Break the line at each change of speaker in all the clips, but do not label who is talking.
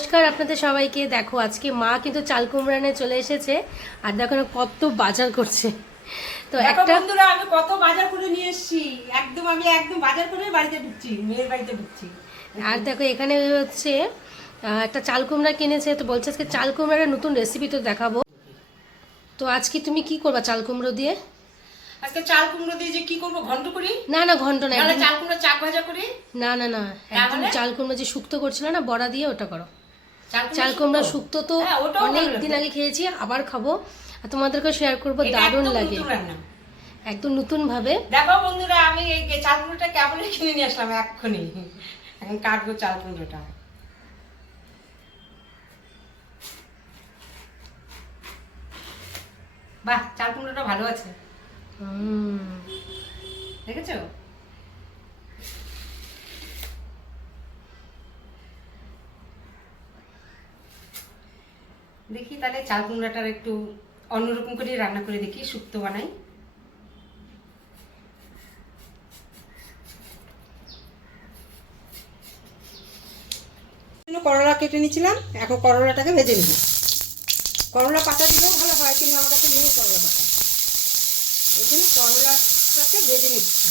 নমস্কার আপনাদের সবাইকে। দেখো আজকে মা কিন্তু চাল কুমড়া নিয়ে চলে এসেছে আর দেখো কত বাজার করছে। তো একটা
বন্ধুরা আমি কত বাজার করে নিয়ে এসেছি। একদম আমি একদম বাজার করে বাড়িতে ঢুকছি মেয়ের বাড়িতে ঢুকছি।
আর দেখো এখানে হচ্ছে একটা চাল কুমড়া কিনেছে। তো বলছে আজকে চাল কুমড়ার নতুন রেসিপি তো দেখাবো। তো আজকে তুমি কি করবা চাল কুমড়ো দিয়ে?
আজকে চাল কুমড়ো দিয়ে যে কি করব ঘন্ট করি?
না না ঘন্ট না
চাল কুমড়ো চাক ভাজা করি।
না না না একদম চাল কুমড়ো যে শুক্তো করছিল না বড়া দিয়ে ওটা করো।
চাল
কুমড়া শুক্তো। তো
হ্যাঁ,
অনেক দিন আগে খেয়েছি আবার খাব। আর তোমাদেরকে শেয়ার করব দারুণ লাগে। একদম নতুন ভাবে
দেখো বন্ধুরা আমি এই এই চাল কুমড়োটা কেমন কিনে নিয়ে আসলাম এক্ষুনি। এখন কাটবো চাল কুমড়োটা বাহ চাল কুমড়োটা ভালো আছে।
হুম।
দেখেছ? তাহলে চাল কুমড়াটার একটু অন্যরকম করে রান্না করে দেখি, শুক্তো বানাই। করলা কেটে নিয়েছিলাম, এখন করলাটাকে ভেজে নিব। করলা পাতা দিলেও ভালো হয়, কিন্তু আমার কাছে নিয়ে করলা পাতা। জন্য করলাটাকে ভেজে নিচ্ছি।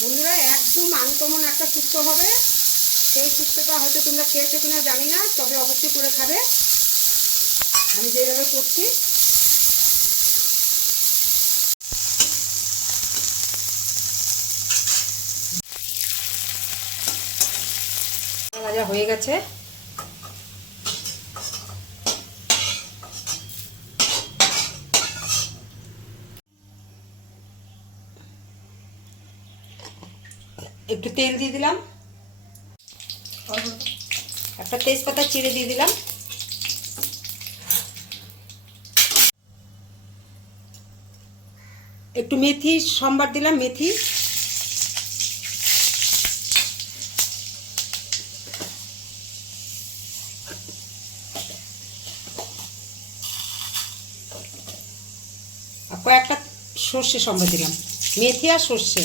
বন্ধুরা, একদম আনকমন একটা শুক্তো হবে। সেই শুক্তোটা হয়তো তোমরা খেয়েছো কিনা জানি না, তবে অবশ্যই করে খাবে। আমি যেভাবে করছি। ভাজা হয়ে গেছে। একটু তেল দিয়ে দিলাম। একটা তেজপাতা চিড়ে দিয়ে দিলাম। একটু মেথি, সম্বার দিলাম মেথি। কয়েকটা সর্ষে সম্বার দিলাম। মেথি আর সর্ষে।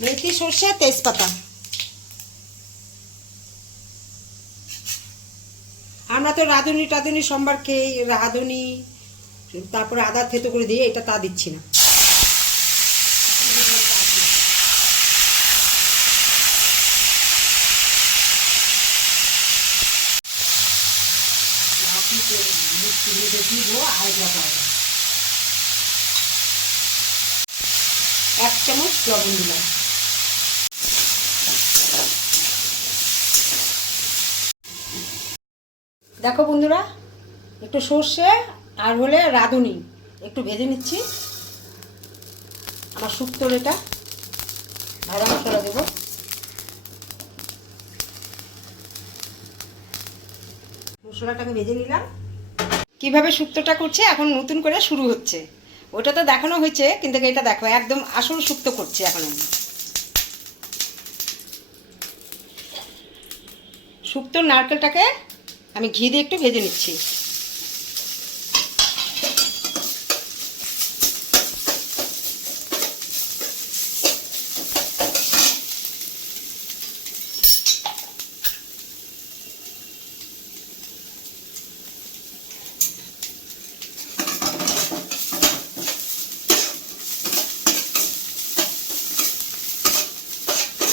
মেথি, সর্ষে আর তেজপাতা। আমরা তো রাঁধুনি টাধুনি সোমবার খেয়ে রাঁধুনি, তারপরে আদা থেতো করে দিয়ে এটা তা দিচ্ছি না। এক চামচ লবণ দিলাম। দেখো বন্ধুরা, একটু সর্ষে আর হলে রাঁধুনি। একটু ভেজে নিচ্ছি। আমার শুক্তোর এটা। ভাজা মশলা দেবো। মশলাটাকে ভেজে নিলাম। কীভাবে শুক্তোটা করছে এখন নতুন করে শুরু হচ্ছে। ওটা তো দেখানো হয়েছে, কিন্তু এটা দেখো, একদম আসল শুক্তো করছে এখন আমি। শুক্তোর নারকেলটাকে আমি ঘি দিয়ে একটু ভেজে নিচ্ছি।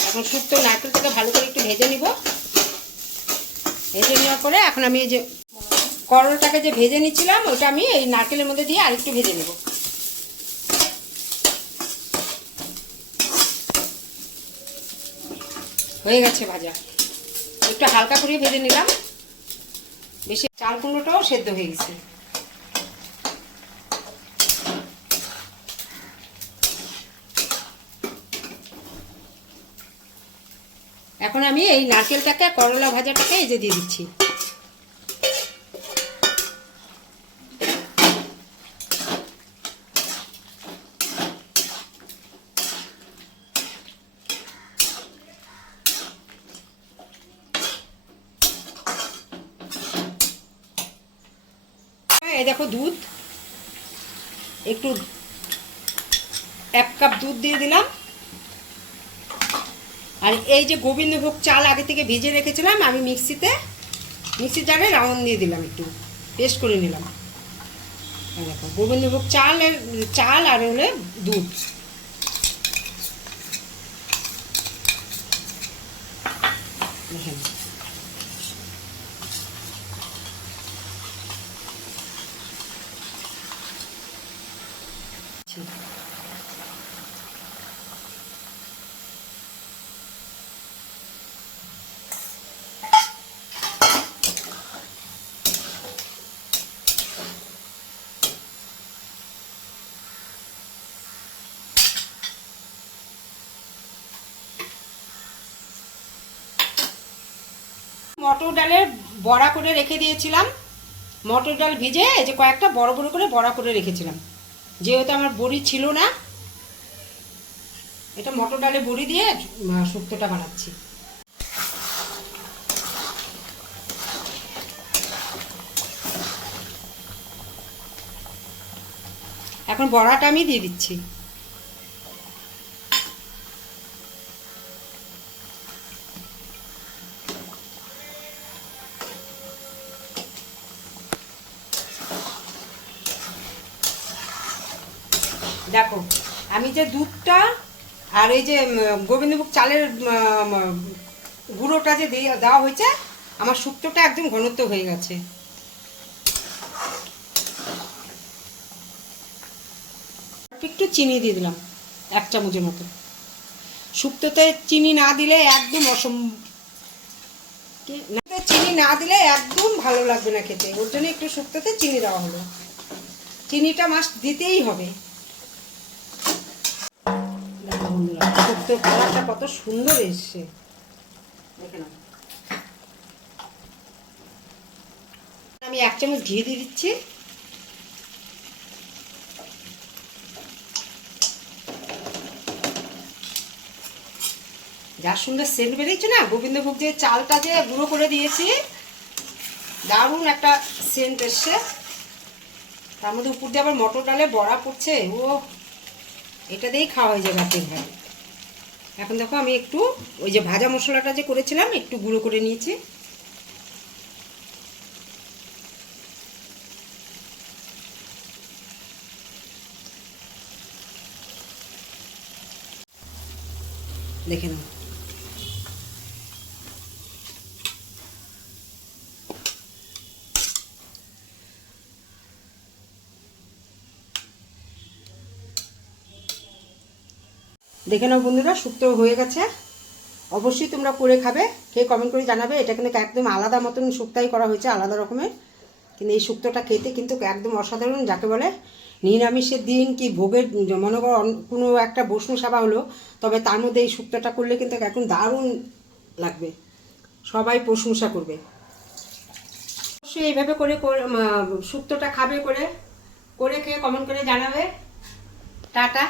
এখন শুক্তো নারকেলটাকে ভালো করে একটু ভেজে নিব। ভেজে নেওয়ার পরে এখন আমি এই যে করলাটাকে যে ভেজে নিচ্ছিলাম, ওটা আমি এই নারকেলের মধ্যে দিয়ে আরেকটু ভেজে নেব। হয়ে গেছে ভাজা। একটু হালকা করে ভেজে নিলাম। বেশি চাল কুমড়োটাও সেদ্ধ হয়ে গেছে। এখন আমি এই নারকেলটাকে, করলা ভাজাটাকে এই যে দিয়ে দিচ্ছি। এই দেখো দুধ। একটু এক কাপ দুধ দিয়ে দিলাম। আর এই যে গোবিন্দভোগ চাল আগে থেকে ভেজে রেখেছিলাম, আমি মিক্সিতে মিক্সি জারে রাউন্ড দিয়ে দিলাম একটু, পেস্ট করে নিলাম। দেখো, গোবিন্দভোগ চালের, চাল আর হলে দুধ। দেখেন। মটর ডালের বড়া করে রেখে দিয়েছিলাম। মটর ডাল ভিজে যে কয়েকটা বড় বড় করে বড়া করে রেখেছিলাম। যেহেতু আমার বড়ি ছিল না, এটা মটর ডালে বড়ি দিয়ে শুক্তোটা বানাচ্ছি। এখন বড়াটা আমি দিয়ে দিচ্ছি। দেখো, আমি যে দুধটা আর এই যে গোবিন্দভোগ চালের গুঁড়োটা যে দেওয়া হয়েছে, আমার শুক্তোটা একদম ঘনত্ব হয়ে গেছে। একটু চিনি দিয়ে দিলাম, এক চামচের মতো। শুক্তোতে চিনি না দিলে একদম অসম চিনি না দিলে একদম ভালো লাগবে না খেতে। ওর জন্য একটু শুক্তোতে চিনি দেওয়া হলো। চিনিটা মাস্ট দিতেই হবে। কালারটা কত সুন্দর এসছে। আমি এক চামচ ঘি দিয়ে দিচ্ছি। যা সুন্দর সেন্ট বেরিয়েছে না? গোবিন্দভোগ যে চালটা যে গুঁড়ো করে দিয়েছি, দারুণ একটা সেন্ট এসছে। তার মধ্যে উপর দিয়ে আবার মটর ডালে বড়া পড়ছে। ও এটা দিয়েই খাওয়া হয়ে যাবে ভাতের ভাত এখন দেখো আমি একটু ওই যে ভাজা মশলাটা যে করেছিলাম, একটু গুঁড়ো করে নিয়েছি। দেখে নাও। দেখে নাও বন্ধুরা শুক্তো হয়ে গেছে। অবশ্যই তোমরা করে খাবে। খেয়ে কমেন্ট করে জানাবে, এটা কিন্তু একদম আলাদা মতন শুক্তাই করা হয়েছে, আলাদা রকমের। কিন্তু এই শুক্তোটা খেতে কিন্তু একদম অসাধারণ, যাকে বলে নিরামিষের দিন কি ভোগের, মনে করো কোনো একটা বৈষ্ণব সভা হলো, তবে তার মধ্যে এই শুক্তোটা করলে কিন্তু একদম দারুণ লাগবে। সবাই প্রশংসা করবে। অবশ্যই এইভাবে করে- শুক্তোটা খাবে করে করে খেয়ে কমেন্ট করে জানাবে। টাটা।